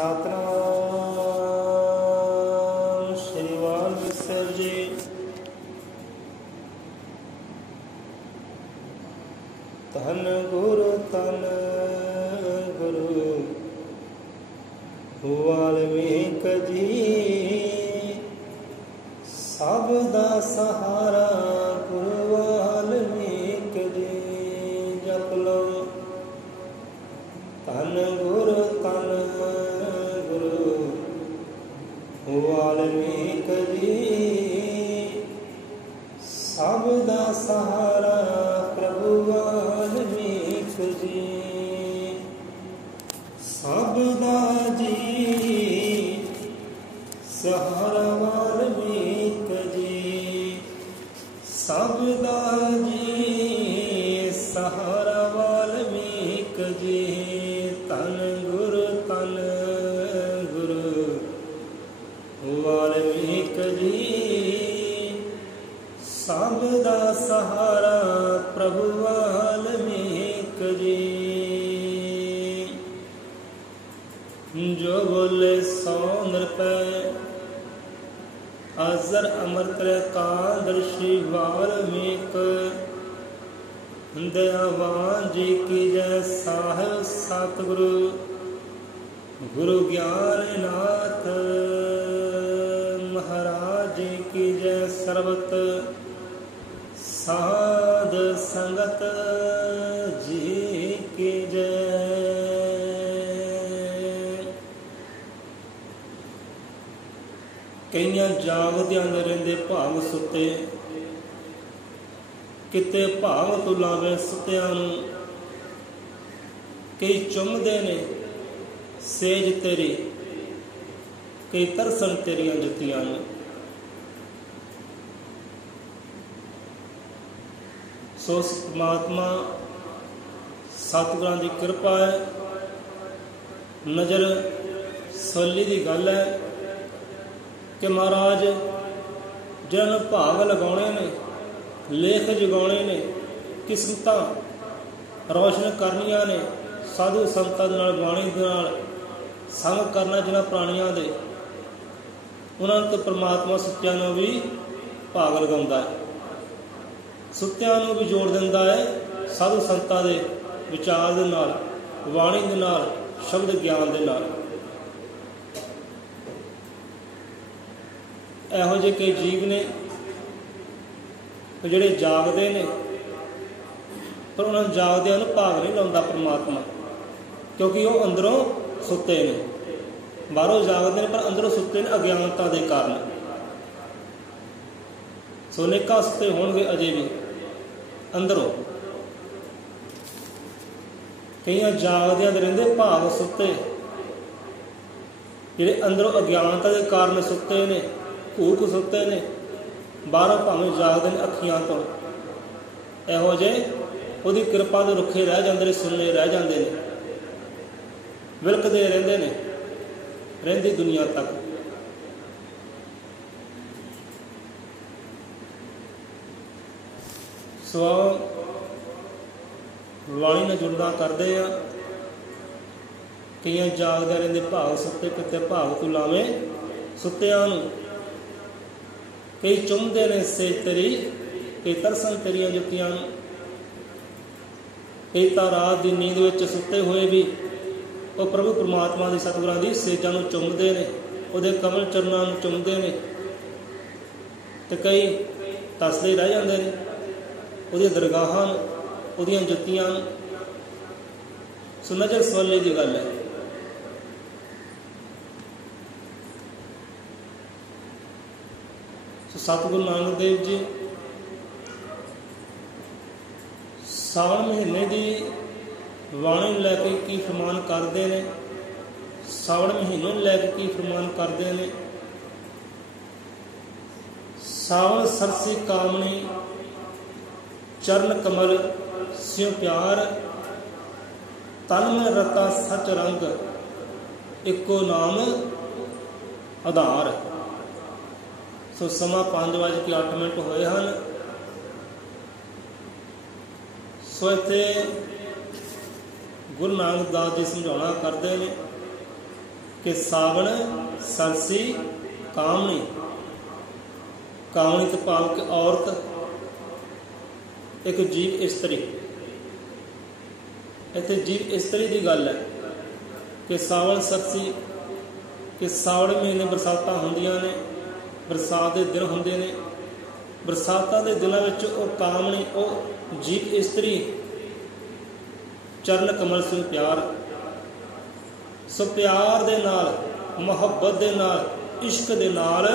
ਸਤਨਾਮ ਸ਼੍ਰੀ ਵਾਹਿਗੁਰੂ ਸਾਹਿਬ ਜੀ। ਧੰਨ ਗੁਰੂ ਵਾਲਮੀਕ ਜੀ, ਸਭ ਦਾ ਸਹਾਰਾ ਗੁਰੂ ਵਾਲਮੀਕ ਜੀ। ਜਪ ਲਓ ਧੰਨ ਗੁਰੂ ਵਾਲਮੀਕ ਜੀ, ਸਭ ਦਾ ਸਹਾਰਾ ਪ੍ਰਭੂ ਵਾਲਮੀਕ ਜੀ। ਸਭ ਦਾ ਜੀ ਸਹਾਰਾ ਵਾਲਮੀਕ ਜੀ, ਸਭ ਦਾ ਜੀ ਸਹਾਰਾ ਵਾਲਮੀਕ ਜੀ। ਧੰਨ ਗੁਰੂ ਵਾਲਮੀਕ ਜੀ, ਸਭ ਦਾ ਸਹਾਰਾ ਪ੍ਰਭੂ ਵਾਲਮੀਕ ਜੀ। ਜੋ ਬੋਲੇ ਸੋ ਨਿਰਭੈ ਅਜ਼ਰ ਅਮਰਤ ਕਾਂਦਰਸ਼ੀ ਵਾਲਮੀਕ, ਦਇਆਵਾਨ ਜੀ ਕੀ ਜੈ ਸਾਹਿਬ ਸਤਿਗੁਰੂ ਗੁਰੂ ਗਿਆਨਨਾਥ ਮਹਾਰਾਜ ਜੀ ਕੀ ਜੈ। ਸਰਬਤ ਸਾਧ ਸੰਗਤ ਜੀ ਕੀ ਜੈ। ਕਈਆਂ ਜਾਗਦਿਆਂ ਦੇ ਰਹਿੰਦੇ ਭਾਗ ਸੁੱਤੇ, ਕਿਤੇ ਭਾਗ ਤੋਂ ਲਾਵੇ ਸੁੱਤਿਆਂ ਨੂੰ। ਕਈ ਚੁੰਮਦੇ ਨੇ ਸੇਜ ਤੇਰੀ, ਕਈ ਤਰਸਣ ਤੇਰੀਆਂ ਜੁੱਤੀਆਂ ਨੂੰ। ਸੋ ਪਰਮਾਤਮਾ ਸਤਿਗੁਰਾਂ ਦੀ ਕਿਰਪਾ ਹੈ। ਨਜ਼ਰ ਸੋਲੀ ਦੀ ਗੱਲ ਹੈ ਕਿ ਮਹਾਰਾਜ ਜਿਹਨਾਂ ਨੂੰ ਭਾਗ ਲਗਾਉਣੇ ਨੇ, ਲੇਖ ਜਗਾਉਣੇ ਨੇ, ਕਿਸਮਤਾਂ ਰੌਸ਼ਨ ਕਰਨੀਆਂ ਨੇ, ਸਾਧੂ ਸੰਤਾਂ ਦੇ ਨਾਲ ਬਾਣੀ ਦੇ ਨਾਲ ਸੰਗ ਕਰਨਾ ਜਿਹਨਾਂ ਪ੍ਰਾਣੀਆਂ ਦੇ, ਉਹਨਾਂ ਨੂੰ ਤਾਂ ਪਰਮਾਤਮਾ ਸੁੱਤਿਆਂ ਨੂੰ ਵੀ ਭਾਗ ਲਗਾਉਂਦਾ ਹੈ, ਸੁੱਤਿਆਂ ਨੂੰ ਵੀ ਜੋੜ ਦਿੰਦਾ ਹੈ ਸਾਧੂ ਸੰਤਾਂ ਦੇ ਵਿਚਾਰ ਦੇ ਨਾਲ, ਬਾਣੀ ਦੇ ਨਾਲ, ਸ਼ਬਦ ਗਿਆਨ ਦੇ ਨਾਲ। ਇਹੋ ਜਿਹੇ ਕਈ ਜੀਵ ਨੇ ਜਿਹੜੇ ਜਾਗਦੇ ਨੇ, ਪਰ ਉਹਨਾਂ ਨੂੰ ਜਾਗਦਿਆਂ ਨੂੰ ਭਾਗ ਨਹੀਂ ਲਾਉਂਦਾ ਪਰਮਾਤਮਾ, ਕਿਉਂਕਿ ਉਹ ਅੰਦਰੋਂ ਸੁੱਤੇ ਨੇ। ਬਾਹਰੋਂ ਜਾਗਦੇ ਨੇ ਪਰ ਅੰਦਰੋਂ ਸੁੱਤੇ ਨੇ ਅਗਿਆਨਤਾ ਦੇ ਕਾਰਨ। ਸੋ ਅਨੇਕਾਂ ਸੁੱਤੇ ਹੋਣਗੇ ਅਜੇ ਵੀ ਅੰਦਰੋਂ। ਕਈਆਂ ਜਾਗਦਿਆਂ ਦੇ ਰਹਿੰਦੇ ਭਾਗ ਸੁੱਤੇ, ਜਿਹੜੇ ਅੰਦਰੋਂ ਅਗਿਆਨਤਾ ਦੇ ਕਾਰਨ ਸੁੱਤੇ ਨੇ, ਭੂਖ ਸੁੱਤੇ ਨੇ, ਬਾਹਰੋਂ ਭਾਵੇਂ ਜਾਗਦੇ ਨੇ ਅੱਖੀਆਂ ਤੋਂ। ਇਹੋ ਜਿਹੇ ਉਹਦੀ ਕਿਰਪਾ ਦੇ ਰੁੱਖੇ ਰਹਿ ਜਾਂਦੇ ਨੇ, ਸੁਣਨੇ ਰਹਿ ਜਾਂਦੇ ਨੇ, ਵਿਲਕਦੇ ਰਹਿੰਦੇ ਨੇ ਰਹਿੰਦੀ ਦੁਨੀਆ ਤੱਕ। ਸੋ ਵਾਣੀ ਨਾਲ ਜੁੜਦਾ ਕਰਦੇ ਆ। ਕਈਆਂ ਜਾਗਦੇ ਰਹਿੰਦੇ ਭਾਗ ਸੁੱਤੇ, ਕਿਤੇ ਭਾਗ ਤੂੰ ਲਾਵੇਂ ਸੁੱਤਿਆਂ ਨੂੰ। ਕਈ ਚੁੰਮਦੇ ਨੇ ਸੇਜ ਤੇਰੀ, ਕਈ ਤਰਸਣ ਤੇਰੀਆਂ ਜੁੱਤੀਆਂ ਨੂੰ। ਕਈ ਤਾਂ ਰਾਤ ਦੀ ਨੀਂਦ ਵਿੱਚ ਸੁੱਤੇ ਹੋਏ ਵੀ ਉਹ ਪ੍ਰਭੂ ਪਰਮਾਤਮਾ ਦੀ ਸਤਿਗੁਰਾਂ ਦੀ ਸੇਜਾਂ ਨੂੰ ਚੁੰਮਦੇ ਨੇ, ਉਹਦੇ ਕਮਲ ਚਰਨਾਂ ਨੂੰ ਚੁੰਮਦੇ ਨੇ। ਤੇ ਕਈ ਤਰਸਦੇ ਰਹਿ ਜਾਂਦੇ ਨੇ ਉਹਦੀਆਂ ਦਰਗਾਹਾਂ ਨੂੰ, ਉਹਦੀਆਂ ਜੁੱਤੀਆਂ ਨੂੰ। ਸੋ ਨਜ਼ਰ ਸਵਾਲੇ ਦੀ ਗੱਲ ਹੈ। ਸੋ ਸਤਿਗੁਰੂ ਨਾਨਕ ਦੇਵ ਜੀ ਸਾਵਣ ਮਹੀਨੇ ਦੀ ਬਾਣੀ ਨੂੰ ਲੈ ਕੇ ਕੀ ਫਰਮਾਨ ਕਰਦੇ ਨੇ, ਸਾਵਣ ਮਹੀਨੇ ਨੂੰ ਲੈ ਕੇ ਕੀ ਫਰਮਾਨ ਕਰਦੇ ਨੇ। ਸਾਵਣ ਸਰਸੀ ਕਾਮਣੀ, ਚਰਨ ਕਮਲ ਸਿਉ ਪਿਆਰ, ਤਨ ਮਨ ਰਤਾ ਸਚ ਰੰਗ, ਇੱਕੋ ਨਾਮ ਆਧਾਰ। ਸੋ ਸਮਾਂ 5:08 ਹੋਏ ਹਨ। ਸੋ ਇੱਥੇ ਗੁਰੂ ਨਾਨਕ ਦਾਸ ਜੀ ਸਮਝਾਉਣਾ ਕਰਦੇ ਨੇ कि सावण सरसी कामनी, कामनी तो भाव कि औरत, एक जीव इस्तरी। इत्थे जीव इस्तरी की गल है कि सावण सरसी, कि सावण महीने बरसातां होंदियां ने, बरसात के दिन होंदे ने, बरसातां के दिनों में वो कामनी, वो जीव इस्तरी चरण कमल से प्यार, सो प्यार दे नाल, मुहब्बत दे नाल, इश्क दे नाल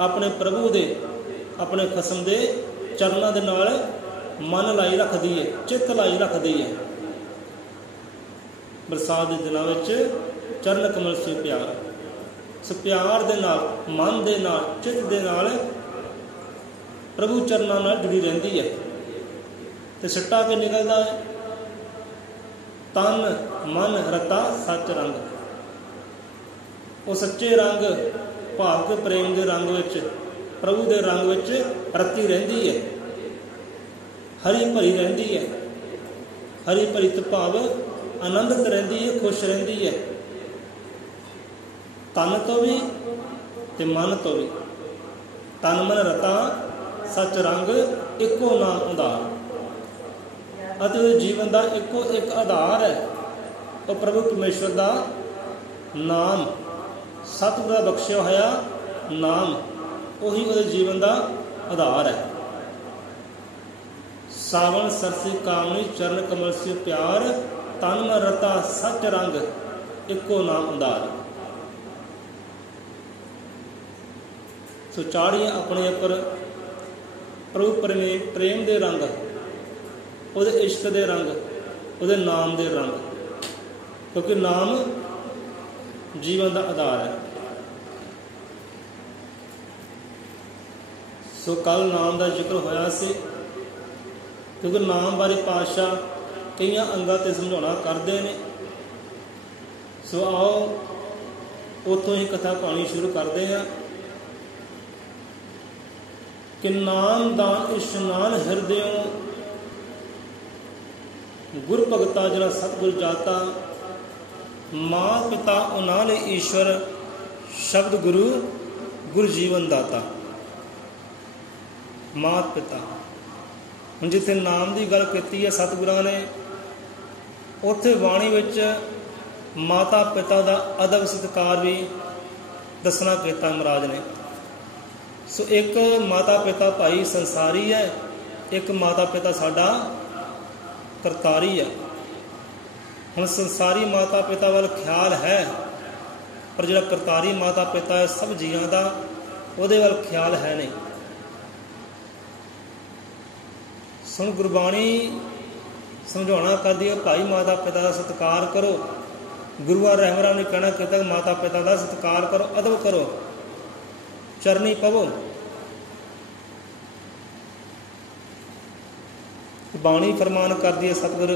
अपने प्रभु दे, अपने खसम दे चरणों दे नाल मन लाई रखदी है, चित्त लाई रखदी है। बरसात के दिनों में चरण कमल से प्यार, सो प्यार दे नाल, मन दे नाल, चित्त दे नाल प्रभु चरणों नाल जुड़ी रहती है। तो सिट्टा के निकलता है तन मन रता सच रंग, वो सच्चे रंग भाव के प्रेम के रंग विच, प्रभु के रंग विच रती रहती है, हरी भरी रहती है, हरी भरी तो भाव आनंदित रहती है, खुश रहती है, तन तो भी ते मन तो भी। तन मन रता सच रंग इको नाम उधार, ਅਤੇ जीवन का इको एक आधार है वो प्रभु परमेश्वर का नाम, सतगुर का बख्शिया होया नाम, उही वो जीवन का आधार है। सावन सरसी कामनी चरण कमल से प्यार, तन मन रता सच रंग इको नाम उधार। सो चाड़ियाँ अपने उपर प्रभु प्रेम के रंग, ਉਹਦੇ इश्क के रंग, ਉਹਦੇ नाम के रंग, क्योंकि नाम जीवन का आधार है। सो कल नाम का जिक्र होया सी, क्योंकि नाम बारे पातशाह कई अंगां ते समझाउणा करते हैं। सो आओ उत्थों ही कथा कहानी शुरू करते हैं कि नाम दान इशनान हृदयों, गुर भगता जरा सतगुर जाता, माँ पिता उन्हां ने ईश्वर, शब्द गुरु गुर जीवन दाता। मात पिता, हुण जिथे नाम की गल की है सतगुरां ने, उत्थे बाणी विच माता पिता का अदब सत्कार भी दसना किया महाराज ने। सो एक माता पिता भाई संसारी है, एक माता पिता साडा करतारी है। हम संसारी माता पिता वाल ख्याल है, पर जो करतारी माता पिता है सब जियां का, उहदे वाल ख्याल है नहीं। सुन गुरबाणी समझाना करदी है भाई माता पिता का सत्कार करो। गुरुआ रहमरा ने कहना किया माता पिता का सत्कार करो, अदब करो, चरनी पवो। बाणी फरमान करदी है, सतगुर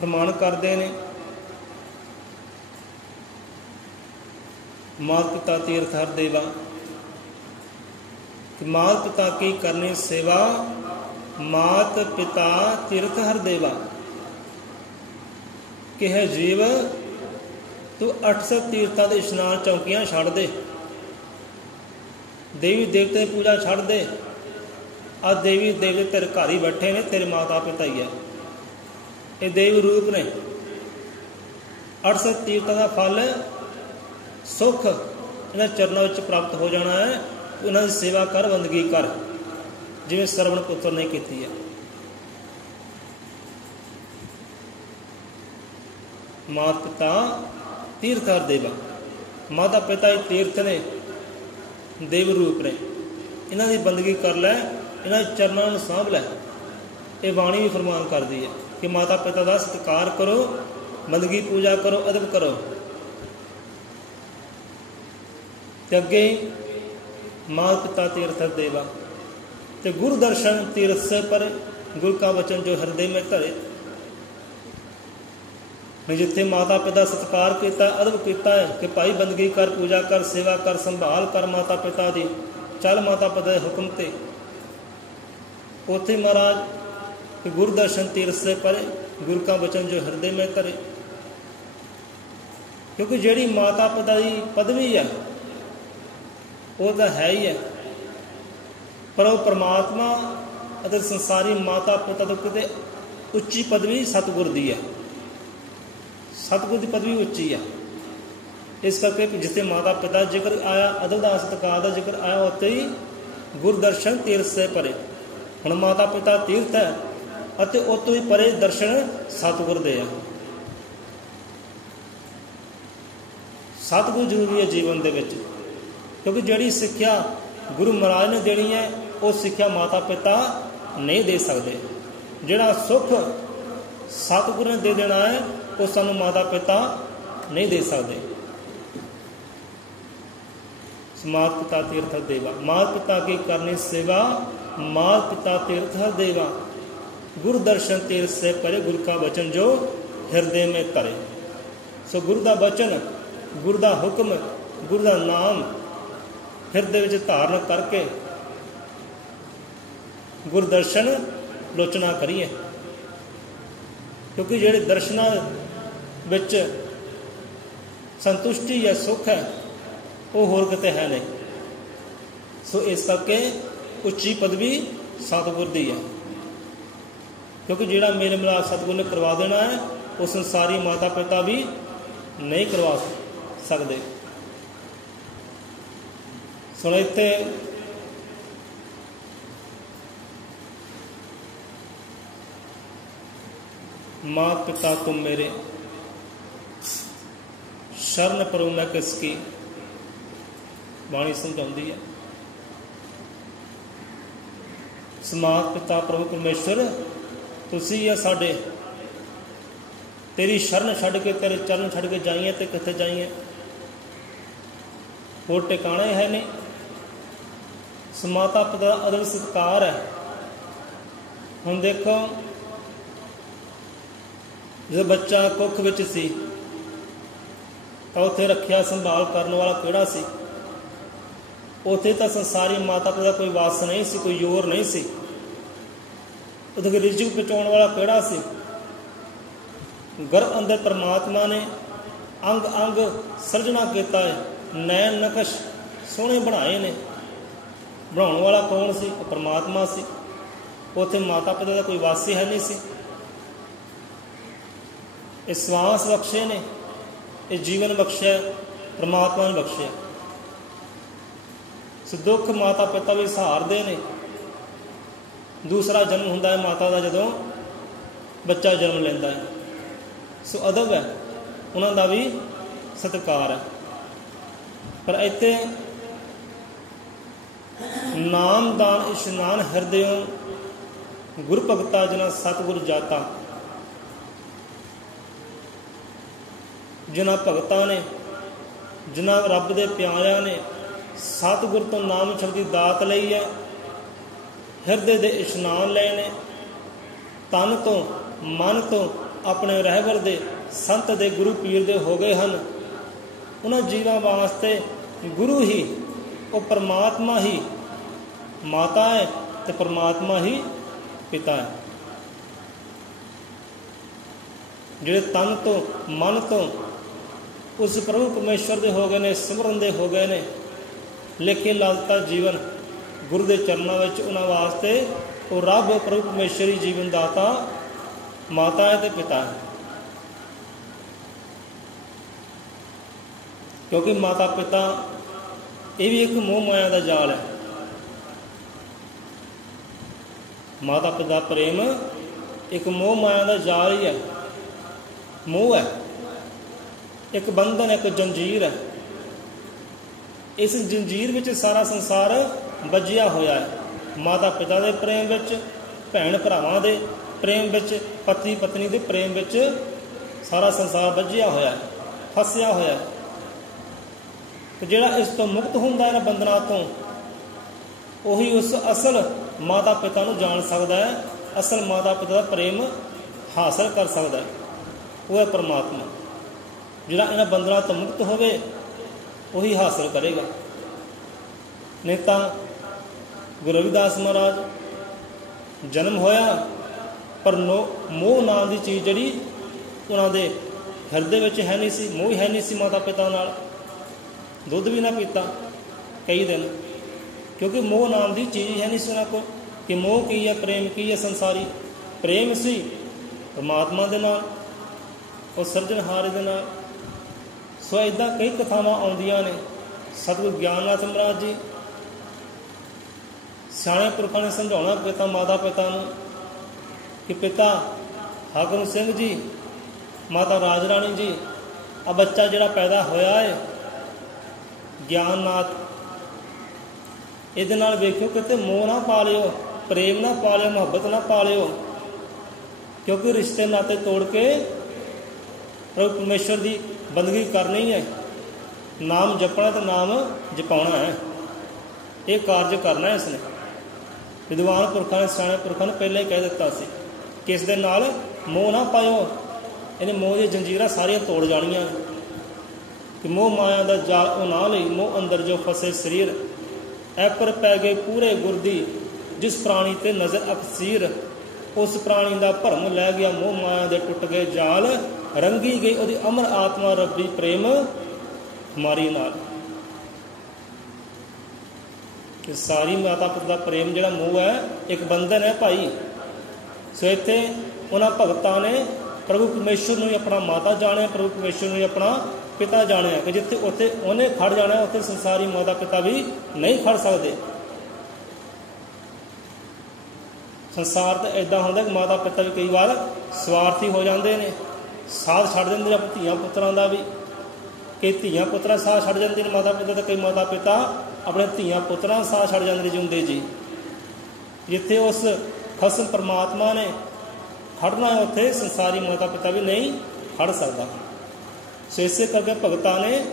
फरमान करते हैं, मात पिता तीर्थ हर देवा, मात पिता की करनी सेवा, मात पिता तीर्थ हर देवा। कि है जीव तू 800 तीर्थां दे इशनान चौकियां छड़ दे, देवी देवते पूजा छड़ दे। आ देवी देवते तेरे घर ही बैठे ने, तेरे माता पिता ही है, ये देव रूप ने। 800 तीर्थों का फल सुख इन्हां चरणों में प्राप्त हो जाना है। उन्होंने सेवा कर, बंदगी कर, जिवें सरवण पुत्र ने की है। माता पिता तीर्थ हर देवा, माता पिता ही तीर्थ ने, देव रूप ने, इन्हां दी बंदगी कर लै, इन्हां चरणों में सांभ लै। ये बाणी भी फरमान करती है कि माता पिता का सत्कार करो, बंदगी पूजा करो, अदब करो। ते अगे माता पिता तीर्थ देवा, ते गुरु दर्शन तीर्थ से पर, गुरु का वचन जो हृदय में धरे। मैं जिथे माता पिता सत्कार किया, अदब किया है कि भाई बंदगी कर, पूजा कर, सेवा कर, संभाल कर माता पिता की, चल माता पिता के हुक्म ते। उथे महाराज कि गुरु दर्शन तीर्थ से परे, गुरु का वचन जो हृदय में करे। क्योंकि जिहड़ी माता पिता की पदवी है वो तो है ही है, पर वो परमात्मा अते संसारी माता पिता तो किते उच्ची पदवी सतगुर दी है। सतगुर की पदवी उच्ची है। इस करके जिथे माता पिता जिक्र आया, अदब दा सत्कार का जिक्र आया, उत्ते ही गुरदर्शन तीर्थ से परे। हुण माता पिता तीर्थ है अते उतों ही परे दर्शन सतगुर दे है। सतगुर जरूरी है जीवन दे विच, क्योंकि जिहड़ी सिक्ख्या गुरु महाराज ने देनी है वो सिक्ख्या माता पिता नहीं दे सकते। जिहड़ा सुख सतगुर ने दे देना है वो सानू माता पिता नहीं दे सकते। मात पिता तीर्थ देवा, मात पिता की करनी सेवा, मात पिता तीर्थ देवा, गुरु दर्शन तीर्थ से परे, गुरु का वचन जो हृदय में करे। सो गुरु का वचन, गुरु का हुक्म, गुरु का नाम हृदय में धारण करके गुरु दर्शन लोचना करिए, क्योंकि जिहड़े दर्शनां विच संतुष्टि या सुख है वो होर किते है नहीं। सो इस करके उच्ची पदवी सतगुर दी है, क्योंकि जिहड़ा मेल मिलाप सतगुर ने करवा देना है वो संसारी माता पिता भी नहीं करवा सकते। सुन इत्थे मात पिता तुम मेरे, शरण परो मैं किसकी, बाणी समझाती है। मात पिता प्रभु परमेश्वर तुसी है साडे, तेरी शरण छड़ के, तेरे चरण छड़ के जाइए तो कित्थे जाइए, होर टिकाणा ही है नहीं। माता पिता अदब सत्कार है। हुण देखो जो बच्चा कुख विच सी तो उत्थे रखिया संभाल करने वाला किहड़ा सी? उत्थे तो संसारी माता पिता कोई वास नहीं सी, कोई जोर नहीं सी। उत्थे रिजक पहुँचाने वाला किहड़ा सी? गर्भ अंदर परमात्मा ने अंग अंग सर्जना किया है, नैन नकश सोहने बनाए ने, बनाने वाला कौन सी? परमात्मा सी। उत्थे माता पिता का कोई वासी है नहीं सी। ये श्वास बख्शे ने, ये जीवन बख्शे परमात्मा ने बख्शे। सो दुख माता पिता भी सहारते ने। दूसरा जन्म होंदा है माता का जदों बच्चा जन्म लेंदा है। सो अदब है, उन्होंने भी सत्कार है। पर इत्थे नाम दान इशनान हृदयों गुरु भगता जना सतगुर जाता, जिन्हां भगतां ने, जिन्हां रब दे प्यारिਆਂ ने सतगुर तो नाम शब्द की दात लई है, हृदय दे इशनान लए ने, तन तो मन तो अपने रहबर दे संत दे गुरु पीर दे हो गए हैं। उन्होंने जीवां वास्ते गुरु ही, वो परमात्मा ही माता है तो परमात्मा ही पिता है। जिहड़े तन तो मन तो उस प्रभु परमेश्वर दे हो गए ने, सिमरन दे हो गए ने, लेखे लालता जीवन गुरु के चरणों में उन्होंने वास्ते वो रब प्रभु परमेश्वर ही जीवन दाता माता है तो पिता है। क्योंकि माता पिता ये भी एक मोह माया का जाल है। माता पिता प्रेम एक मोह माया का जाल ही है, मोह है, एक बंधन, एक जंजीर है। इस जंजीर में सारा संसार बजिया होया है। माता पिता के प्रेम विच, भैन भरावां दे प्रेम विच, पति पत्नी के प्रेम विच सारा संसार बजिया होया है, फसिया होया है। तो जिहड़ा इस तो मुक्त हुंदा है बंधनां तो, उही उस असल माता पिता नूं जान सकदा है, असल माता पिता का प्रेम हासिल कर सकदा है। वह है परमात्मा। जिहड़ा इन्हां बंधनां तो मुक्त होवे वही हासिल करेगा। नहीं तो गुरु रविदास महाराज जन्म होया पर मोह नाम की चीज़ जिहड़ी उन्हां दे ਹਿਰਦੇ ਵਿੱਚ ਹੈ ਨਹੀਂ ਸੀ, ਮੋਹ ਹੈ ਨਹੀਂ ਸੀ ਮਾਤਾ ਪਿਤਾ ਨਾਲ। ਦੁੱਧ ਵੀ ਨਾ ਪੀਤਾ ਕਈ ਦਿਨ, ਕਿਉਂਕਿ ਮੋਹ ਨਾਮ ਦੀ ਚੀਜ਼ ਹੈ ਨਹੀਂ ਸੀ ਉਹਨਾਂ ਕੋਲ ਕਿ ਮੋਹ ਕੀ ਹੈ, ਪ੍ਰੇਮ ਕੀ ਹੈ ਸੰਸਾਰੀ। ਪ੍ਰੇਮ ਸੀ ਪਰਮਾਤਮਾ ਦੇ ਨਾਲ, ਉਹ ਸਿਰਜਣਹਾਰ ਦੇ ਨਾਲ। ਸੋ ਇੱਦਾਂ ਕਈ ਕਥਾਵਾਂ ਆਉਂਦੀਆਂ ਨੇ। ਸਤਿਗੁਰੂ ਗਿਆਨਨਾਥ ਮਹਾਰਾਜ ਜੀ ਸਿਆਣੇ ਪੁਰਖਾਂ ਨੇ ਸਮਝਾਉਣਾ ਪਿਤਾ ਮਾਤਾ ਪਿਤਾ ਨੂੰ ਕਿ ਪਿਤਾ ਹਾਕਮ ਸਿੰਘ ਜੀ, ਮਾਤਾ ਰਾਜ ਰਾਣੀ ਜੀ, ਆ ਬੱਚਾ ਜਿਹੜਾ ਪੈਦਾ ਹੋਇਆ ਹੈ ਗਿਆਨਨਾਥ, ਇਹਦੇ ਨਾਲ ਵੇਖਿਓ ਕਿਤੇ ਮੋਹ ਨਾ ਪਾ ਲਿਓ, ਪ੍ਰੇਮ ਨਾ ਪਾ ਲਿਓ, ਮੁਹੱਬਤ ਨਾ ਪਾ ਲਿਓ, ਕਿਉਂਕਿ ਰਿਸ਼ਤੇ ਨਾਤੇ ਤੋੜ ਕੇ ਪ੍ਰਭੂ ਪਰਮੇਸ਼ਵਰ ਦੀ ਬੰਦਗੀ ਕਰਨੀ ਹੈ। ਨਾਮ ਜਪਣਾ ਤੇ ਨਾਮ ਜਪਾਉਣਾ ਹੈ, ਇਹ ਕਾਰਜ ਕਰਨਾ ਹੈ ਇਸਨੇ। ਵਿਦਵਾਨ ਪੁਰਖਾਂ ਨੇ, ਸਿਆਣੇ ਪੁਰਖਾਂ ਨੇ ਪਹਿਲਾਂ ਹੀ ਕਹਿ ਦਿੱਤਾ ਸੀ ਕਿ ਇਸ ਦੇ ਨਾਲ ਮੋਹ ਨਾ ਪਾਇਓ, ਇਹਨੇ ਮੋਹ ਦੀਆਂ ਜੰਜੀਰਾਂ ਸਾਰੀਆਂ ਤੋੜ ਜਾਣੀਆਂ ਕਿ ਮੋਹ ਮਾਇਆ ਦਾ ਜਾਲ ਉਹ ਨਾ ਲਈ, ਮੋਹ ਅੰਦਰ ਜੋ ਫਸੇ ਸਰੀਰ, ਐ ਪਰ ਪੈ ਗਏ ਪੂਰੇ ਗੁਰਦੀ, ਜਿਸ ਪ੍ਰਾਣੀ ਤੇ ਨਜ਼ਰ ਅਕਸੀਰ, ਉਸ ਪ੍ਰਾਣੀ ਦਾ ਭਰਮ ਲੈ ਗਿਆ ਮੋਹ ਮਾਇਆ ਦੇ ਟੁੱਟ ਗਏ ਜਾਲ, ਰੰਗੀ ਗਈ ਉਹਦੀ ਅਮਰ ਆਤਮਾ ਰੱਬੀ ਪ੍ਰੇਮ ਮਾਰੀ ਨਾਲ। ਕਿ ਸਾਰੀ ਮਾਤਾ ਪਿਤਾ ਦਾ ਪ੍ਰੇਮ ਜਿਹੜਾ ਮੋਹ ਹੈ ਇੱਕ ਬੰਧਨ ਹੈ ਭਾਈ। ਸੋ ਇੱਥੇ ਉਹਨਾਂ ਭਗਤਾਂ ਨੇ ਪ੍ਰਭੂ ਪਰਮੇਸ਼ਵਰ ਨੂੰ ਹੀ ਆਪਣਾ ਮਾਤਾ ਜਾਣਿਆ, ਪ੍ਰਭੂ ਪਰਮੇਸ਼ਵਰ ਨੂੰ ਹੀ ਆਪਣਾ ਪਿਤਾ ਜਾਣਿਆ ਕਿ ਜਿੱਥੇ ਉੱਥੇ ਉਹਨੇ ਖੜ ਜਾਣਾ, ਉੱਥੇ ਸੰਸਾਰੀ ਮਾਤਾ ਪਿਤਾ ਵੀ ਨਹੀਂ ਖੜ ਸਕਦੇ। ਸੰਸਾਰ ਤਾਂ ਇੱਦਾਂ ਹੁੰਦਾ ਕਿ ਮਾਤਾ ਪਿਤਾ ਵੀ ਕਈ ਵਾਰ ਸਵਾਰਥੀ ਹੋ ਜਾਂਦੇ ਨੇ, ਸਾਥ ਛੱਡ ਦਿੰਦੇ ਨੇ ਆਪਣੇ ਧੀਆਂ ਪੁੱਤਰਾਂ ਦਾ ਵੀ। ਕਈ ਧੀਆਂ ਪੁੱਤਰਾਂ ਸਾਥ ਛੱਡ ਜਾਂਦੇ ਨੇ ਮਾਤਾ ਪਿਤਾ, ਤਾਂ ਕਈ ਮਾਤਾ ਪਿਤਾ ਆਪਣੇ ਧੀਆਂ ਪੁੱਤਰਾਂ ਸਾਥ ਛੱਡ ਜਾਂਦੇ ਨੇ ਜਿਉਂਦੇ ਜੀ। ਜਿੱਥੇ ਉਸ ਖਸਮ ਪਰਮਾਤਮਾ ਨੇ ਖੜਨਾ ਹੈ, ਉੱਥੇ ਸੰਸਾਰੀ ਮਾਤਾ ਪਿਤਾ ਵੀ ਨਹੀਂ ਖੜ ਸਕਦਾ। ਸੋ ਇਸੇ ਕਰਕੇ ਭਗਤਾਂ ਨੇ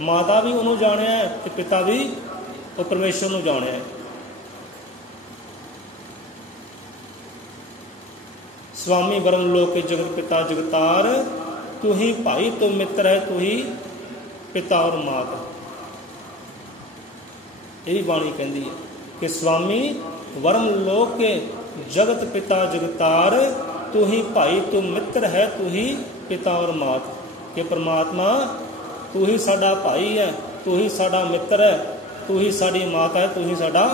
ਮਾਤਾ ਵੀ ਉਹਨੂੰ ਜਾਣਿਆ ਤੇ ਪਿਤਾ ਵੀ ਉਹ ਪਰਮੇਸ਼ਵਰ ਨੂੰ ਜਾਣਿਆ ਹੈ। स्वामी वरम लोक जगत पिता जगतार, तू ही भाई तू मित्र है, तू ही पिता और मात। ये भी बाणी कहती है कि स्वामी वरम लोक के जगत पिता जगतार, तू ही भाई तू मित्र है, तू ही पिता और मात। कि परमात्मा तू ही साडा भाई है, तू ही साडा मित्र है, तू ही साडी माता है, तू ही साडा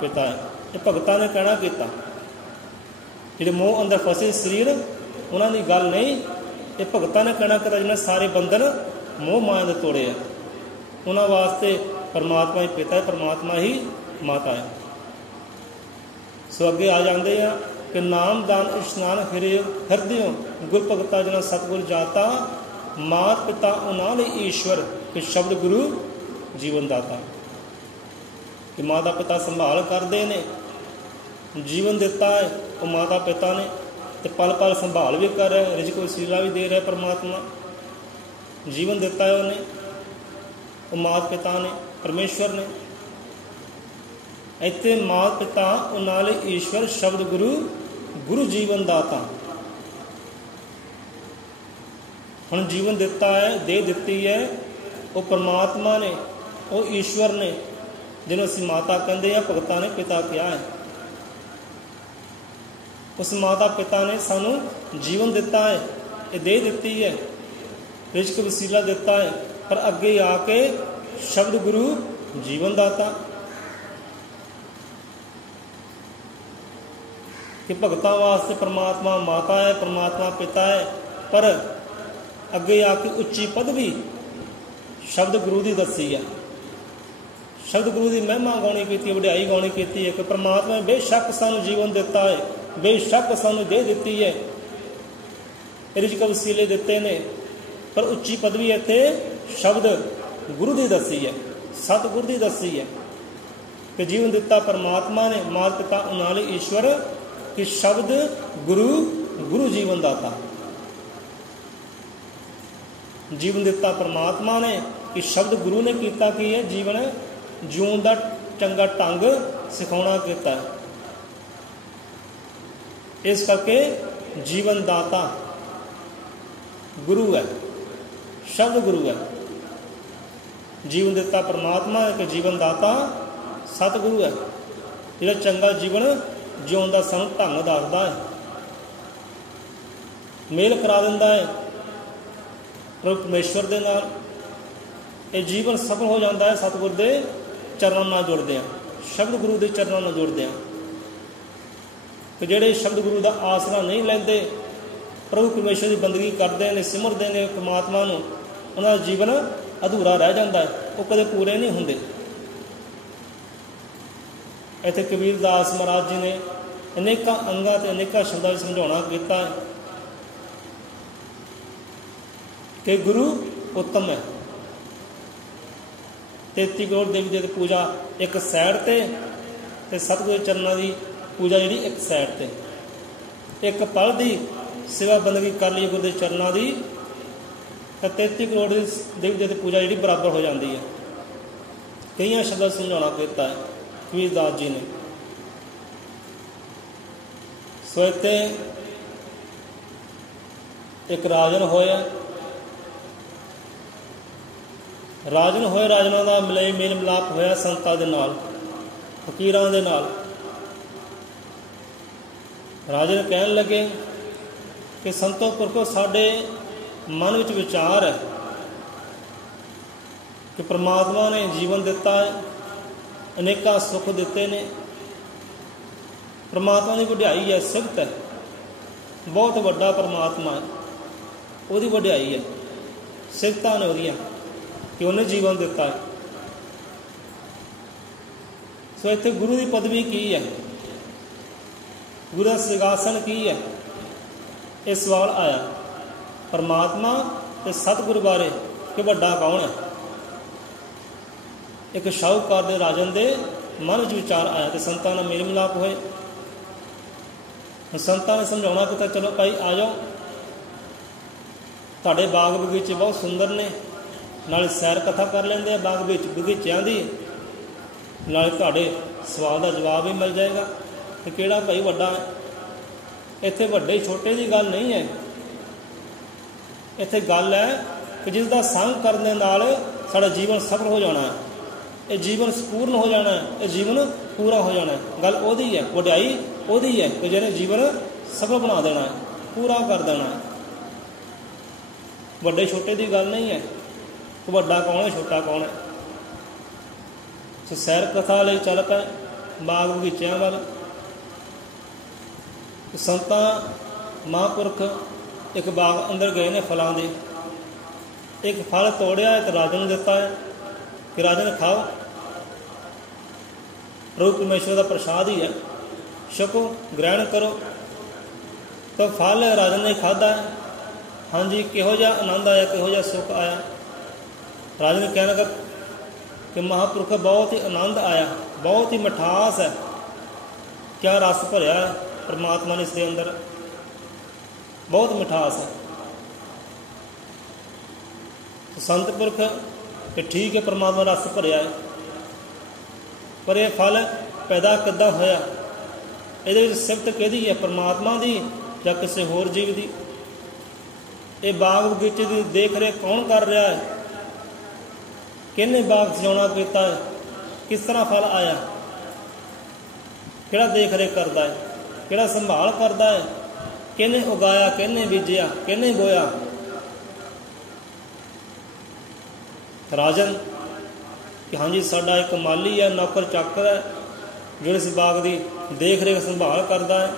पिता है। ये भगतां ने कहना किया। ਜਿਹੜੇ ਮੋਹ ਅੰਦਰ ਫਸੇ ਸਰੀਰ ਉਹਨਾਂ ਦੀ ਗੱਲ ਨਹੀਂ, ਇਹ ਭਗਤਾਂ ਨੇ ਕਹਿਣਾ ਕਿ ਜਿਹਨਾਂ ਸਾਰੇ ਬੰਧਨ ਮੋਹ ਮਾਇਆ ਦੇ ਤੋੜੇ ਆ, ਉਹਨਾਂ ਵਾਸਤੇ ਪਰਮਾਤਮਾ ਹੀ ਪਿਤਾ ਹੈ, ਪਰਮਾਤਮਾ ਹੀ ਮਾਤਾ ਹੈ। ਸੋ ਅੱਗੇ ਆ ਜਾਂਦੇ ਆ ਕਿ ਨਾਮ ਦਾਨ ਇਸ਼ਨਾਨ ਹਿਰਦਿਓ ਗੁਰ ਭਗਤਾ ਜਿਹਨਾਂ ਸਤਿਗੁਰ ਜਾਤਾ, ਮਾਤ ਪਿਤਾ ਉਹਨਾਂ ਲਈ ਈਸ਼ਵਰ ਕਿ ਸ਼ਬਦ ਗੁਰੂ ਜੀਵਨ ਦਾਤਾ। ਕਿ ਮਾਤਾ ਪਿਤਾ ਸੰਭਾਲ ਕਰਦੇ ਨੇ, ਜੀਵਨ ਦਿੱਤਾ ਹੈ ਉਹ ਮਾਤਾ ਪਿਤਾ ਨੇ, ਤੇ ਪਲ ਪਲ ਸੰਭਾਲ ਵੀ ਕਰ ਰਿਹਾ, ਰਿਜ਼ਕ ਵਸੀਲਾ ਵੀ ਦੇ ਰਿਹਾ ਪਰਮਾਤਮਾ। ਜੀਵਨ ਦਿੱਤਾ ਹੈ ਉਹਨੇ, ਉਹ ਮਾਤਾ ਪਿਤਾ ਨੇ, ਪਰਮੇਸ਼ਵਰ ਨੇ। ਇੱਥੇ ਮਾਤਾ ਪਿਤਾ ਉਹਨਾਂ ਲਈ ਈਸ਼ਵਰ ਸ਼ਬਦ ਗੁਰੂ, ਗੁਰੂ ਜੀਵਨ ਦਾਤਾ। ਹੁਣ ਜੀਵਨ ਦਿੱਤਾ ਹੈ, ਦੇ ਦਿੱਤੀ ਹੈ ਉਹ ਪਰਮਾਤਮਾ ਨੇ, ਉਹ ਈਸ਼ਵਰ ਨੇ, ਜਿਹਨੂੰ ਅਸੀਂ ਮਾਤਾ ਕਹਿੰਦੇ ਆ, ਭਗਤਾਂ ਨੇ ਪਿਤਾ ਕਿਹਾ ਹੈ। ਉਸ ਮਾਤਾ ਪਿਤਾ ਨੇ ਸਾਨੂੰ ਜੀਵਨ ਦਿੱਤਾ ਹੈ, ਇਹ ਦੇ ਦਿੱਤੀ ਹੈ, ਰਿਜ਼ਕ ਵਸੀਲਾ ਦਿੱਤਾ ਹੈ, ਪਰ ਅੱਗੇ ਆ ਕੇ ਸ਼ਬਦ ਗੁਰੂ ਜੀਵਨ ਦਾਤਾ। ਕਿ ਭਗਤਾਂ ਵਾਸਤੇ ਪਰਮਾਤਮਾ ਮਾਤਾ ਹੈ, ਪਰਮਾਤਮਾ ਪਿਤਾ ਹੈ, ਪਰ ਅੱਗੇ ਆ ਕੇ ਉੱਚੀ ਪਦਵੀ ਸ਼ਬਦ ਗੁਰੂ ਦੀ ਦੱਸੀ ਹੈ। ਸ਼ਬਦ ਗੁਰੂ ਦੀ ਮਹਿਮਾ ਗਾਉਣੀ ਕੀਤੀ, ਵਡਿਆਈ ਗਾਉਣੀ ਕੀਤੀ ਹੈ ਕਿ ਪਰਮਾਤਮਾ ਨੇ ਬੇਸ਼ੱਕ ਸਾਨੂੰ ਜੀਵਨ ਦਿੱਤਾ ਹੈ, ਬੇਸ਼ੱਕ ਸਾਨੂੰ ਦੇ ਦਿੱਤੀ ਹੈ, ਰਿਜ਼ਕ ਵਸੀਲੇ ਦਿੱਤੇ ਨੇ, ਪਰ ਉੱਚੀ ਪਦਵੀ ਇੱਥੇ ਸ਼ਬਦ ਗੁਰੂ ਦੀ ਦੱਸੀ ਹੈ, ਸਤਿਗੁਰ ਦੀ ਦੱਸੀ ਹੈ ਕਿ ਜੀਵਨ ਦਿੱਤਾ ਪਰਮਾਤਮਾ ਨੇ, ਮਾਤਾ ਪਿਤਾ ਉਹਨਾਂ ਲਈ ਈਸ਼ਵਰ ਕਿ ਸ਼ਬਦ ਗੁਰੂ, ਗੁਰੂ ਜੀਵਨ ਦਾਤਾ। ਜੀਵਨ ਦਿੱਤਾ ਪਰਮਾਤਮਾ ਨੇ ਕਿ ਸ਼ਬਦ ਗੁਰੂ ਨੇ ਕੀਤਾ ਕੀ ਹੈ, ਜੀਵਨ ਜਿਉਣ ਦਾ ਚੰਗਾ ਢੰਗ ਸਿਖਾਉਣਾ ਕੀਤਾ। ਇਸ ਕਰਕੇ ਜੀਵਨ ਦਾਤਾ ਗੁਰੂ ਹੈ, ਸ਼ਬਦ ਗੁਰੂ ਹੈ। ਜੀਵਨ ਦਿੱਤਾ ਪਰਮਾਤਮਾ ਹੈ ਕਿ ਜੀਵਨ ਦਾਤਾ ਸਤਿਗੁਰੂ ਹੈ, ਜਿਹੜਾ ਚੰਗਾ ਜੀਵਨ ਜਿਉਣ ਦਾ ਸਾਨੂੰ ਢੰਗ ਦੱਸਦਾ ਹੈ, ਮੇਲ ਕਰਾ ਦਿੰਦਾ ਹੈ। ਪ੍ਰਭੂ ਪਰਮੇਸ਼ਵਰ ਦੇ ਨਾਲ। ਇਹ ਜੀਵਨ ਸਫਲ ਹੋ ਜਾਂਦਾ ਹੈ ਸਤਿਗੁਰ ਦੇ ਚਰਨਾਂ ਨਾਲ ਜੁੜਦੇ ਆ, ਸ਼ਬਦ ਗੁਰੂ ਦੇ ਚਰਨਾਂ ਨਾਲ ਜੁੜਦੇ ਆ। ਕਿ ਜਿਹੜੇ ਸ਼ਬਦ ਗੁਰੂ ਦਾ ਆਸਰਾ ਨਹੀਂ ਲੈਂਦੇ, ਪ੍ਰਭੂ ਪਰਮੇਸ਼ਵਰ ਦੀ ਬੰਦਗੀ ਕਰਦੇ ਨੇ, ਸਿਮਰਦੇ ਨੇ ਪਰਮਾਤਮਾ ਨੂੰ, ਉਹਨਾਂ ਦਾ ਜੀਵਨ ਅਧੂਰਾ ਰਹਿ ਜਾਂਦਾ ਹੈ, ਉਹ ਕਦੇ ਪੂਰੇ ਨਹੀਂ ਹੁੰਦੇ। ਇੱਥੇ ਕਬੀਰਦਾਸ ਮਹਾਰਾਜ ਜੀ ਨੇ ਅਨੇਕਾਂ ਅੰਗਾਂ ਅਤੇ ਅਨੇਕਾਂ ਸ਼ਬਦਾਂ ਵਿੱਚ ਸਮਝਾਉਣਾ ਕੀਤਾ ਕਿ ਗੁਰੂ ਉੱਤਮ ਹੈ। 33 ਕਰੋੜ ਦੇਵੀ ਦੇਵਤੇ ਪੂਜਾ ਇੱਕ ਸਾਈਡ 'ਤੇ ਸਤਿਗੁਰੂ ਚਰਨਾਂ ਦੀ ਪੂਜਾ ਜਿਹੜੀ ਇੱਕ ਸਾਈਡ 'ਤੇ। ਇੱਕ ਪਲ ਦੀ ਸੇਵਾ ਬੰਦਗੀ ਕਰ ਲਈਏ ਗੁਰੂ ਦੇ ਚਰਨਾਂ ਦੀ ਤਾਂ 33 ਕਰੋੜ ਦੀ ਦੇਵੀ ਦੇਵਤੇ ਪੂਜਾ ਜਿਹੜੀ ਬਰਾਬਰ ਹੋ ਜਾਂਦੀ ਹੈ। ਕਈਆਂ ਸ਼ਬਦਾਂ ਸਮਝਾਉਣਾ ਕੀਤਾ ਹੈ ਕਬੀਰਦਾਸ ਜੀ ਨੇ। ਸੋ ਇੱਥੇ ਇੱਕ ਰਾਜਨ ਹੋਇਆ, ਰਾਜਨਾਂ ਦਾ ਮੇਲ ਮਿਲਾਪ ਹੋਇਆ ਸੰਤਾਂ ਦੇ ਨਾਲ, ਫਕੀਰਾਂ ਦੇ ਨਾਲ। ਰਾਜਨ ਕਹਿਣ ਲੱਗੇ ਕਿ ਸੰਤੋ ਪੁਰਖੋ, ਸਾਡੇ ਮਨ ਵਿੱਚ ਵਿਚਾਰ ਹੈ ਕਿ ਪਰਮਾਤਮਾ ਨੇ ਜੀਵਨ ਦਿੱਤਾ ਹੈ, ਅਨੇਕਾਂ ਸੁੱਖ ਦਿੱਤੇ ਨੇ। ਪਰਮਾਤਮਾ ਦੀ ਵਡਿਆਈ ਹੈ, ਸਿਫਤ ਹੈ, ਬਹੁਤ ਵੱਡਾ ਪਰਮਾਤਮਾ ਹੈ, ਉਹਦੀ ਵਡਿਆਈ ਹੈ, ਸਿਫਤਾਂ ਨੇ ਉਹਦੀਆਂ ਕਿ ਉਹਨੇ ਜੀਵਨ ਦਿੱਤਾ ਹੈ। ਸੋ ਇੱਥੇ ਗੁਰੂ ਦੀ ਪਦਵੀ ਕੀ ਹੈ, ਗੁਰੂ ਦਾ ਸਿੰਘਾਸਨ ਕੀ ਹੈ, ਇਹ ਸਵਾਲ ਆਇਆ। ਪਰਮਾਤਮਾ ਅਤੇ ਸਤਿਗੁਰੂ ਬਾਰੇ ਕਿ ਵੱਡਾ ਕੌਣ ਹੈ। ਇੱਕ ਸ਼ਾਹੂਕਾਰ ਦੇ ਰਾਜਨ ਦੇ ਮਨ ਵਿੱਚ ਵਿਚਾਰ ਆਇਆ ਅਤੇ ਸੰਤਾਂ ਨਾਲ ਮੇਲ ਮਿਲਾਪ ਹੋਏ। ਸੰਤਾਂ ਨੇ ਸਮਝਾਉਣਾ ਕਿ ਤਾਂ ਚਲੋ ਭਾਈ ਆ ਜਾਓ, ਤੁਹਾਡੇ ਬਾਗ ਬਗੀਚੇ ਬਹੁਤ ਸੁੰਦਰ ਨੇ, ਨਾਲੇ ਸੈਰ ਕਥਾ ਕਰ ਲੈਂਦੇ ਆ ਬਾਗ ਵਿੱਚ ਬਗੀਚਿਆਂ ਦੀ, ਨਾਲੇ ਤੁਹਾਡੇ ਸਵਾਲ ਦਾ ਜਵਾਬ ਵੀ ਮਿਲ ਜਾਏਗਾ ਕਿ ਕਿਹੜਾ ਭਾਈ ਵੱਡਾ ਹੈ। ਇੱਥੇ ਵੱਡੇ ਛੋਟੇ ਦੀ ਗੱਲ ਨਹੀਂ ਹੈ, ਇੱਥੇ ਗੱਲ ਹੈ ਕਿ ਜਿਸ ਦਾ ਸੰਗ ਕਰਨ ਦੇ ਨਾਲ ਸਾਡਾ ਜੀਵਨ ਸਫਲ ਹੋ ਜਾਣਾ ਹੈ, ਇਹ ਜੀਵਨ ਸੰਪੂਰਨ ਹੋ ਜਾਣਾ ਹੈ, ਇਹ ਜੀਵਨ ਪੂਰਾ ਹੋ ਜਾਣਾ ਹੈ। ਗੱਲ ਉਹਦੀ ਹੈ, ਵਡਿਆਈ ਉਹਦੀ ਹੈ ਕਿ ਜਿਹਨੇ ਜੀਵਨ ਸਫਲ ਬਣਾ ਦੇਣਾ ਹੈ, ਪੂਰਾ ਕਰ ਦੇਣਾ ਹੈ। ਵੱਡੇ ਛੋਟੇ ਦੀ ਗੱਲ ਨਹੀਂ ਹੈ ਕਿ ਵੱਡਾ ਕੌਣ ਹੈ, ਛੋਟਾ ਕੌਣ ਹੈ। ਸੋ ਸੈਰ ਕਥਾ ਲਈ ਚੱਲ ਪਏ ਬਾਗ ਬਗੀਚਿਆਂ ਵੱਲ। ਸੰਤਾਂ ਮਹਾਂਪੁਰਖ ਇੱਕ ਬਾਗ ਅੰਦਰ ਗਏ ਨੇ ਫਲਾਂ ਦੇ। ਇੱਕ ਫਲ ਤੋੜਿਆ, ਇੱਕ ਰਾਜਨ ਨੂੰ ਦਿੱਤਾ ਹੈ ਕਿ ਰਾਜਨ ਖਾਓ, ਪ੍ਰਭੂ ਪਰਮੇਸ਼ਵਰ ਦਾ ਪ੍ਰਸ਼ਾਦ ਹੀ ਹੈ, ਛਕੋ, ਗ੍ਰਹਿਣ ਕਰੋ। ਤਾਂ ਫਲ ਰਾਜਨ ਨੇ ਖਾਧਾ ਹੈ। ਹਾਂਜੀ, ਕਿਹੋ ਜਿਹਾ ਆਨੰਦ ਆਇਆ, ਕਿਹੋ ਜਿਹਾ ਸੁੱਖ ਆਇਆ। ਰਾਜਨ ਨੇ ਕਹਿਣ ਲੱਗਾ ਕਿ ਮਹਾਂਪੁਰਖ ਬਹੁਤ ਹੀ ਆਨੰਦ ਆਇਆ, ਬਹੁਤ ਹੀ ਮਿਠਾਸ ਹੈ, ਕਿਆ ਰਸ ਭਰਿਆ ਹੈ ਪਰਮਾਤਮਾ ਨੇ ਇਸ ਦੇ ਅੰਦਰ, ਬਹੁਤ ਮਿਠਾਸ ਹੈ। ਸੰਤ ਪੁਰਖ ਕਿ ਠੀਕ ਹੈ ਪਰਮਾਤਮਾ ਰਸ ਭਰਿਆ ਹੈ, ਪਰ ਇਹ ਫਲ ਪੈਦਾ ਕਿੱਦਾਂ ਹੋਇਆ, ਇਹਦੇ ਵਿੱਚ ਸਿਫਤ ਕਿਹਦੀ ਹੈ, ਪਰਮਾਤਮਾ ਦੀ ਜਾਂ ਕਿਸੇ ਹੋਰ ਜੀਵ ਦੀ। ਇਹ ਬਾਗ ਬਗੀਚੇ ਦੀ ਦੇਖ ਰੇਖ ਕੌਣ ਕਰ ਰਿਹਾ ਹੈ, ਕਿਹਨੇ ਬਾਗ ਸਜਾਉਣਾ ਕੀਤਾ ਹੈ, ਕਿਸ ਤਰ੍ਹਾਂ ਫਲ ਆਇਆ, ਕਿਹੜਾ ਦੇਖ ਰੇਖ ਕਰਦਾ ਹੈ, ਕਿਹੜਾ ਸੰਭਾਲ ਕਰਦਾ ਹੈ, ਕਿਹਨੇ ਉਗਾਇਆ, ਕਿਹਨੇ ਬੀਜਿਆ, ਕਿਹਨੇ ਬੋਇਆ। ਰਾਜਨ ਕਿ ਹਾਂਜੀ ਸਾਡਾ ਇੱਕ ਮਾਲੀ ਹੈ, ਨੌਕਰ ਚਾਕਰ ਹੈ, ਜਿਹੜਾ ਇਸ ਬਾਗ ਦੀ ਦੇਖ ਰੇਖ ਸੰਭਾਲ ਕਰਦਾ ਹੈ,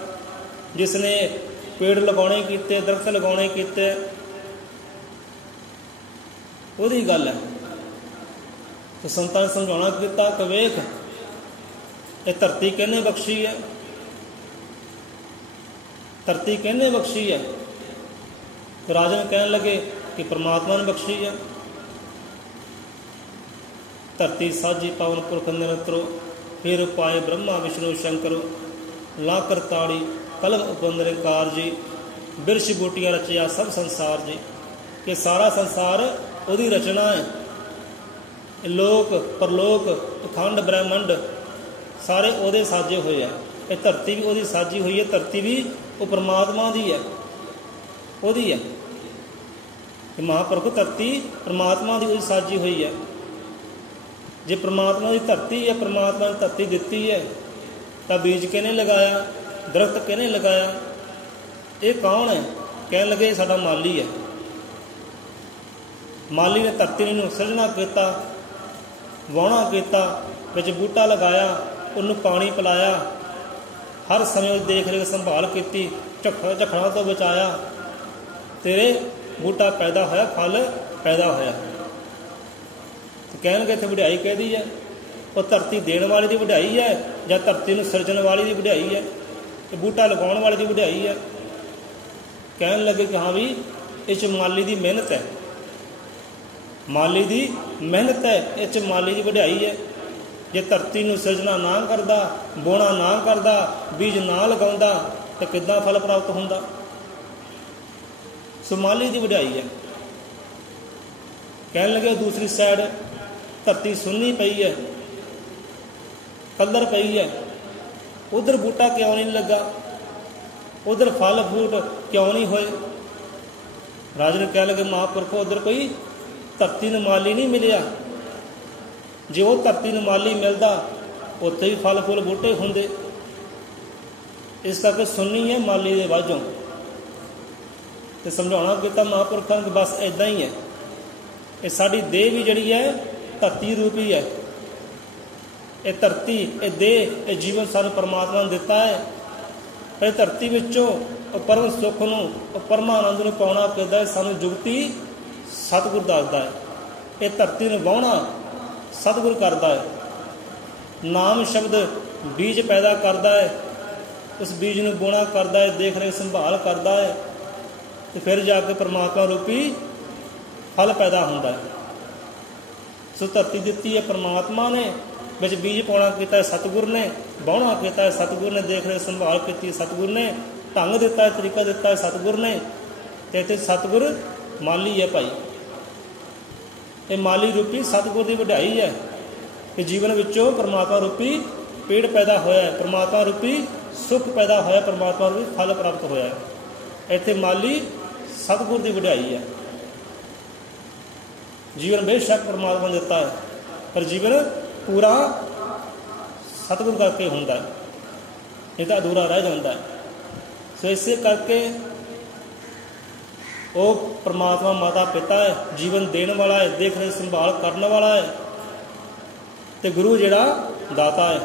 ਜਿਸ ਨੇ ਪੇੜ ਲਗਾਉਣੇ ਕੀਤੇ, ਦਰਖਤ ਲਗਾਉਣੇ ਕੀਤੇ, ਉਹਦੀ ਗੱਲ ਹੈ। ਤੇ ਸੰਤਾਂ ਨੇ ਸਮਝਾਉਣਾ ਕੀਤਾ ਕਿ ਵੇਖ ਇਹ ਧਰਤੀ ਕਿਹਨੇ ਬਖਸ਼ੀ ਹੈ, ਧਰਤੀ ਕਿਹਨੇ ਬਖਸ਼ੀ ਹੈ। ਤੇ ਰਾਜਨ ਕਹਿਣ ਲੱਗੇ ਕਿ ਪਰਮਾਤਮਾ ਨੇ ਬਖਸ਼ੀ ਹੈ। ਧਰਤੀ ਸਾਜੀ ਪਾਵਨ ਪੁਰਖ ਨਿਰੰਤਰੋ, ਫਿਰ ਪਾਏ ਬ੍ਰਹਮਾ ਵਿਸ਼ਨੂੰ ਸ਼ੰਕਰੋ, ਲਾ ਕਰਤਾੜੀ ਕਲਮ ਉਪੰਦਰੇ ਕਾਰ ਜੀ, ਬਿਰਛ ਬੂਟੀਆਂ ਰਚਿਆ ਸਭ ਸੰਸਾਰ ਜੀ। ਕਿ ਸਾਰਾ ਸੰਸਾਰ ਉਹਦੀ ਰਚਨਾ ਹੈ, ਲੋਕ ਪਰਲੋਕ ਅਖੰਡ ਬ੍ਰਹਿਮੰਡ ਸਾਰੇ ਉਹਦੇ ਸਾਜੇ ਹੋਏ ਆ। ਇਹ ਧਰਤੀ ਵੀ ਉਹਦੀ ਸਾਜੀ ਹੋਈ ਹੈ, ਧਰਤੀ ਵੀ ਉਹ ਪਰਮਾਤਮਾ ਦੀ ਹੈ, ਉਹਦੀ ਹੈ। ਕਿ ਮਹਾਂਪੁਰਖ ਧਰਤੀ ਪਰਮਾਤਮਾ ਦੀ ਉਹਦੀ ਸਾਜੀ ਹੋਈ ਹੈ। ਜੇ ਪਰਮਾਤਮਾ ਦੀ ਧਰਤੀ ਹੈ, ਪਰਮਾਤਮਾ ਨੇ ਧਰਤੀ ਦਿੱਤੀ ਹੈ, ਤਾਂ ਬੀਜ ਕਿਹਨੇ ਲਗਾਇਆ, ਦਰਖਤ ਕਿਹਨੇ ਲਗਾਇਆ, ਇਹ ਕੌਣ ਹੈ। ਕਹਿਣ ਲੱਗੇ ਸਾਡਾ ਮਾਲੀ ਹੈ, माली ने धरती नूं सिरजना किया, वाहुणा किया, विच बूटा लगाया, उन्होंने पानी पिलाया, हर समय उसकी देख रेख संभाल की, झखड़ों तो बचाया, तेरे बूटा पैदा होया, फल पैदा होया। तो कहणगे इत्थे वड्याई कहदी है, वो धरती देण वाली की वड्याई है या धरती नूं सिरजण वाली की वड्याई है, बूटा लगाउण वाले की वड्याई है। कहण लगे कि हाँ भी इस माली की मेहनत है, माली की मेहनत है, इस माली की वड्याई है। जे धरती नूं सिरजना ना करदा, बोना ना करदा, बीज ना लगाउंदा तो किद्दां फल प्राप्त हुंदा। सो माली की वड्याई है। कहण लगे दूसरी साइड धरती सुन्नी पई है, कलर पई है, उधर बूटा क्यों नहीं लगा, उधर फल फ्रूट क्यों नहीं होए। राज ने कह लगे महापुरखो उधर कोई धरती नूं माली नहीं मिलिया, जे वो धरती नूं माली मिलता उत्थे भी फल फुल बूटे हुंदे। इस करके सुननी है माली दे वाजों। तो समझाना किया महापुरखों कि बस इदा ही है, ये साडी देह भी जिहड़ी है धरती रूपी है। ये धरती, ये देह, ये जीवन सानूं परमात्मा ने दिता है। इस धरती विचों परम सुख नूं, परमानंद नूं पाउणा किद्दां है, सानूं जुगती सतगुर दसदा है। ये धरती नूं वाहुणा सतगुर करदा है। नाम शब्द बीज पैदा करदा है, उस बीज नूं बोना करदा है, देख रेख संभाल करदा है, तो फिर जाके परमात्मा रूपी फल पैदा हुंदा है। सो धरती दिती है परमात्मा ने, विच बीज पाउणा कीता है सतगुर ने, वाहुणा कीता है सतगुर ने, देख रेख संभाल की सतगुर ने, ढंग दिता है, तरीका दिता है सतगुर ने। तो इत्थे सतगुर माली है भाई, ये माली रूपी सतगुर की वड्याई है कि जीवन विचों परमात्मा रूपी पेड़ पैदा होया है, परमात्मा रूपी सुख पैदा होया, परमात्मा रूपी फल प्राप्त होया है। इत्थे माली सतगुर की वड्याई है। जीवन बेशक परमात्मा ने दिता है, पर जीवन पूरा सतगुर करके हुंदा है, नहीं तो अधूरा रह जाता है। सो इसे करके वो परमात्मा माता पिता है, जीवन देने वाला है, देख रेख संभाल करने वाला है, तो गुरु जिहड़ा दाता है।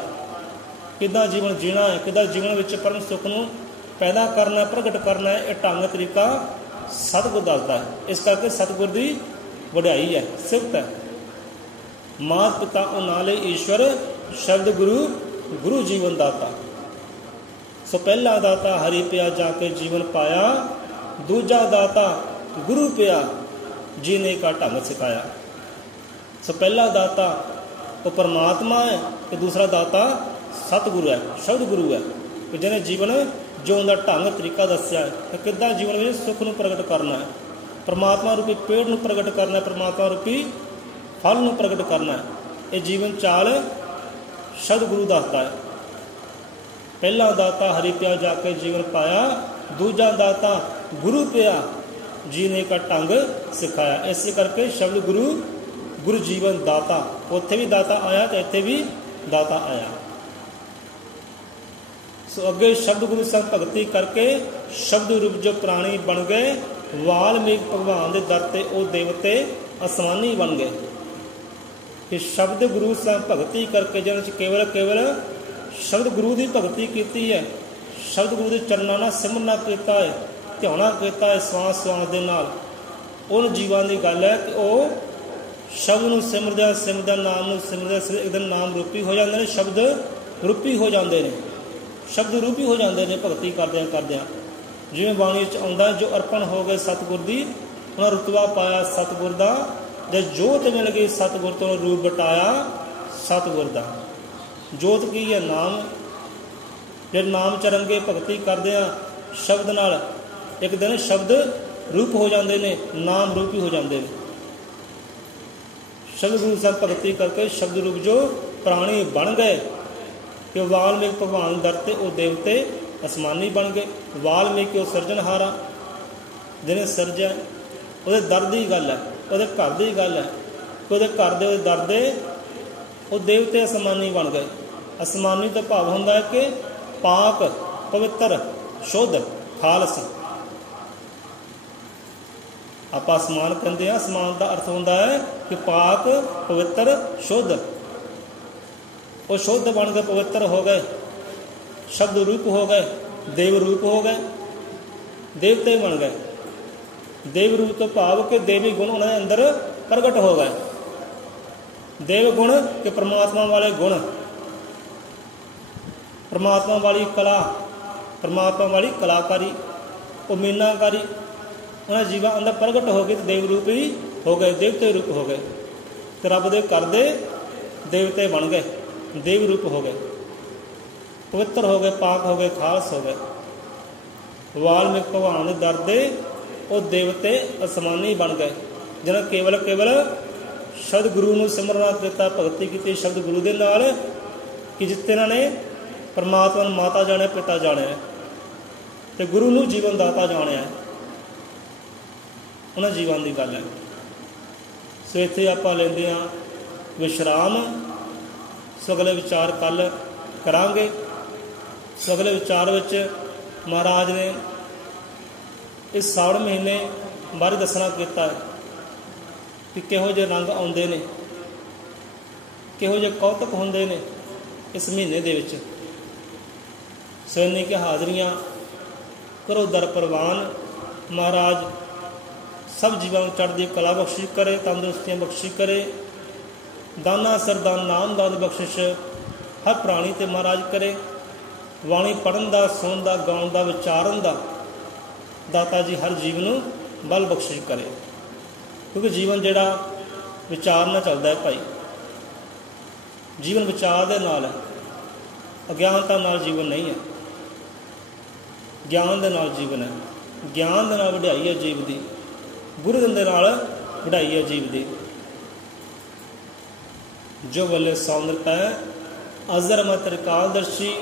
किद्दां जीवन जीना है, किद्दां जीवन विच परम सुख नूं पैदा करना, प्रगट करना है, यह ढंग तरीका सतगुर दसदा है। इस करके सतगुर की वड्याई है, सिफत है। मात पिता उनाले ईश्वर, शब्द गुरु गुरु जीवन दाता। सो पहला दाता हरि पिया जाके जीवन पाया, दूजा दाता गुरु पिया जीने का ढंग सिखाया। सो पहला दाता वो परमात्मा है, तो दूसरा दाता सतगुरु है, शब्द गुरु है, कि जिन्हें जीवन जिउण दा ढंग तरीका दस्या है, तो किद्दां जीवन में सुख नूं प्रगट करना है, परमात्मा रूपी पेड़ नूं प्रगट करना है, परमात्मा रूपी फल नूं प्रगट करना है। ये जीवन चाल शब्द गुरु दसदा है। पहला दाता हरि पिया जाके जीवन पाया, दूजा दाता गुरु पिया जीने का ढंग सिखाया। इस करके शब्द गुरु गुरु जीवन दाता, उत्थे भी दाता आया तो इत्थे भी दाता आया। सो अगे शब्द गुरु संग भगती करके शब्द रूप जो प्राणी बन गए, वाल्मीकि भगवान के दर ते वो देवते आसमानी बन गए। कि शब्द गुरु संग भगती करके जिन्हें केवल केवल शब्द गुरु की भगती की है, शब्द गुरु के चरणों नाल सिमरना किया है, ध्याना किया है स्वास स्वास के नाल, उन जीवां की गल है कि वो शब्द नूं सिमरदे सिमरदे नाम नूं सिमरदे एक दिन नाम रूपी हो जाते हैं, शब्द रूपी हो जाते हैं, शब्द रूपी हो जाते हैं भगती करदियां करदियां। जिवें बाणी च आउंदा जो अर्पण हो गए सतगुर दी, उन्हां रुतबा पाया सतगुर दा, जब जोत मिल गई सतगुर तो रूप बटाया सतगुर दा। जोत की है नाम, जो नाम चरंगे भगती करदे आ शब्द नाल, एक दिन शब्द रूप हो जाते हैं, नाम रूपी हो जाते हैं। शब्द गुरु साहब भगती करके शब्द रूप जो प्राणी बन गए, कि वाल्मीकि भगवान दर ते वो देवते आसमानी बन गए। वाल्मीकि वो सिरजनहारा जिन्हें सिरजा, वो दर की गल है, वो घर की गल है, वो घर दे दर दे वो देवते आसमानी बन गए। आसमानी तो भाव होंदा है कि पाक पवित्र शुद्ध खालस। ਆਪਾਂ ਸਮਾਨ ਕਹਿੰਦੇ ਹਾਂ, ਸਮਾਨ ਦਾ ਅਰਥ ਹੁੰਦਾ ਹੈ ਕਿ ਪਾਕ, ਪਵਿੱਤਰ, ਸ਼ੁੱਧ। ਉਹ ਸ਼ੁੱਧ ਬਣ ਕੇ ਪਵਿੱਤਰ ਹੋ ਗਏ, ਸ਼ਬਦ ਰੂਪ ਹੋ ਗਏ, ਦੇਵ ਰੂਪ ਹੋ ਗਏ, ਦੇਵਤੇ ਬਣ ਗਏ। ਦੇਵ ਰੂਪ ਤੋਂ ਭਾਵ ਕਿ ਦੇਵੀ ਗੁਣ ਉਹਨਾਂ ਦੇ ਅੰਦਰ ਪ੍ਰਗਟ ਹੋ ਗਏ। ਦੇਵ ਗੁਣ ਕਿ ਪ੍ਰਮਾਤਮਾ ਵਾਲੇ ਗੁਣ, ਪ੍ਰਮਾਤਮਾ ਵਾਲੀ ਕਲਾ, ਪ੍ਰਮਾਤਮਾ ਵਾਲੀ ਕਲਾਕਾਰੀ, ਉਹ ਮੀਨਾਕਾਰੀ ਉਹਨਾਂ ਜੀਵਾਂ ਅੰਦਰ ਪ੍ਰਗਟ ਹੋ ਗਏ ਤੇ ਦੇਵ ਰੂਪ ਹੀ ਹੋ ਗਏ, ਦੇਵਤੇ ਰੂਪ ਹੋ ਗਏ ਤੇ ਰੱਬ ਦੇ ਘਰ ਦੇ ਦੇਵਤੇ ਬਣ ਗਏ, ਦੇਵ ਰੂਪ ਹੋ ਗਏ, ਪਵਿੱਤਰ ਹੋ ਗਏ, ਪਾਕ ਹੋ ਗਏ, ਖਾਲਸ ਹੋ ਗਏ। ਵਾਲਮੀਕ ਭਗਵਾਨ ਦੇ ਦਰ ਦੇ ਉਹ ਦੇਵਤੇ ਅਸਮਾਨੀ ਬਣ ਗਏ, ਜਿਹਨਾਂ ਕੇਵਲ ਸ਼ਬਦ ਗੁਰੂ ਨੂੰ ਸਿਮਰਨਾ ਦਿੱਤਾ, ਭਗਤੀ ਕੀਤੀ ਸ਼ਬਦ ਗੁਰੂ ਦੇ ਨਾਲ, ਕਿ ਜਿੱਥੇ ਇਹਨਾਂ ਨੇ ਪਰਮਾਤਮਾ ਨੂੰ ਮਾਤਾ ਜਾਣਿਆ, ਪਿਤਾ ਜਾਣਿਆ ਤੇ ਗੁਰੂ ਨੂੰ ਜੀਵਨ ਦਾਤਾ ਜਾਣਿਆ। ਉਹਨਾਂ ਜੀਵਨ ਦੀ ਗੱਲ ਹੈ। ਸੋ ਇੱਥੇ ਆਪਾਂ ਲੈਂਦੇ ਹਾਂ ਵਿਸ਼ਰਾਮ। ਸੋ ਅਗਲੇ ਵਿਚਾਰ ਕੱਲ੍ਹ ਕਰਾਂਗੇ। ਸੋ ਅਗਲੇ ਵਿਚਾਰ ਵਿੱਚ ਮਹਾਰਾਜ ਨੇ ਇਸ ਸਾਵਣ ਮਹੀਨੇ ਬਾਰੇ ਦੱਸਣਾ ਕੀਤਾ ਹੈ ਕਿ ਕਿਹੋ ਜਿਹੇ ਰੰਗ ਆਉਂਦੇ ਨੇ, ਕਿਹੋ ਜਿਹੇ ਕੌਤਕ ਹੁੰਦੇ ਨੇ ਇਸ ਮਹੀਨੇ ਦੇ ਵਿੱਚ। ਸੋ ਇੰਨੀ ਕਿ ਹਾਜ਼ਰੀਆਂ ਕਰੋ ਦਰ ਪ੍ਰਵਾਨ। ਮਹਾਰਾਜ ਸਭ ਜੀਵਾਂ ਨੂੰ ਚੜ੍ਹਦੀ ਕਲਾ ਬਖਸ਼ਿਸ਼ ਕਰੇ, ਤੰਦਰੁਸਤੀਆਂ ਬਖਸ਼ਿਸ਼ ਕਰੇ, ਦਾਨਾ ਸਰਦਾਨ ਨਾਮ ਦਾਨ ਬਖਸ਼ਿਸ਼ ਹਰ ਪ੍ਰਾਣੀ 'ਤੇ ਮਹਾਰਾਜ ਕਰੇ। ਬਾਣੀ ਪੜ੍ਹਨ ਦਾ, ਸੁਣਨ ਦਾ, ਗਾਉਣ ਦਾ, ਵਿਚਾਰਨ ਦਾ ਦਾਤਾ ਜੀ ਹਰ ਜੀਵ ਨੂੰ ਬਲ ਬਖਸ਼ਿਸ਼ ਕਰੇ। ਕਿਉਂਕਿ ਜੀਵਨ ਜਿਹੜਾ ਵਿਚਾਰ ਨਾਲ ਚੱਲਦਾ ਹੈ ਭਾਈ, ਜੀਵਨ ਵਿਚਾਰ ਦੇ ਨਾਲ ਹੈ, ਅਗਿਆਨਤਾ ਨਾਲ ਜੀਵਨ ਨਹੀਂ ਹੈ। ਗਿਆਨ ਦੇ ਨਾਲ ਜੀਵਨ ਹੈ, ਗਿਆਨ ਦੇ ਨਾਲ ਵਡਿਆਈ ਹੈ ਜੀਵ ਦੀ, ਗੁਰੂ ਦੇ ਨਾਲ ਵਡਾਈ ਹੈ ਜੀਵ ਦੀ। ਜੋ ਬੱਲੇ ਸੌਂਦਰ ਪੈ ਅਜ਼ਰ ਮਤ ਕਾਲਦਰਸ਼ੀ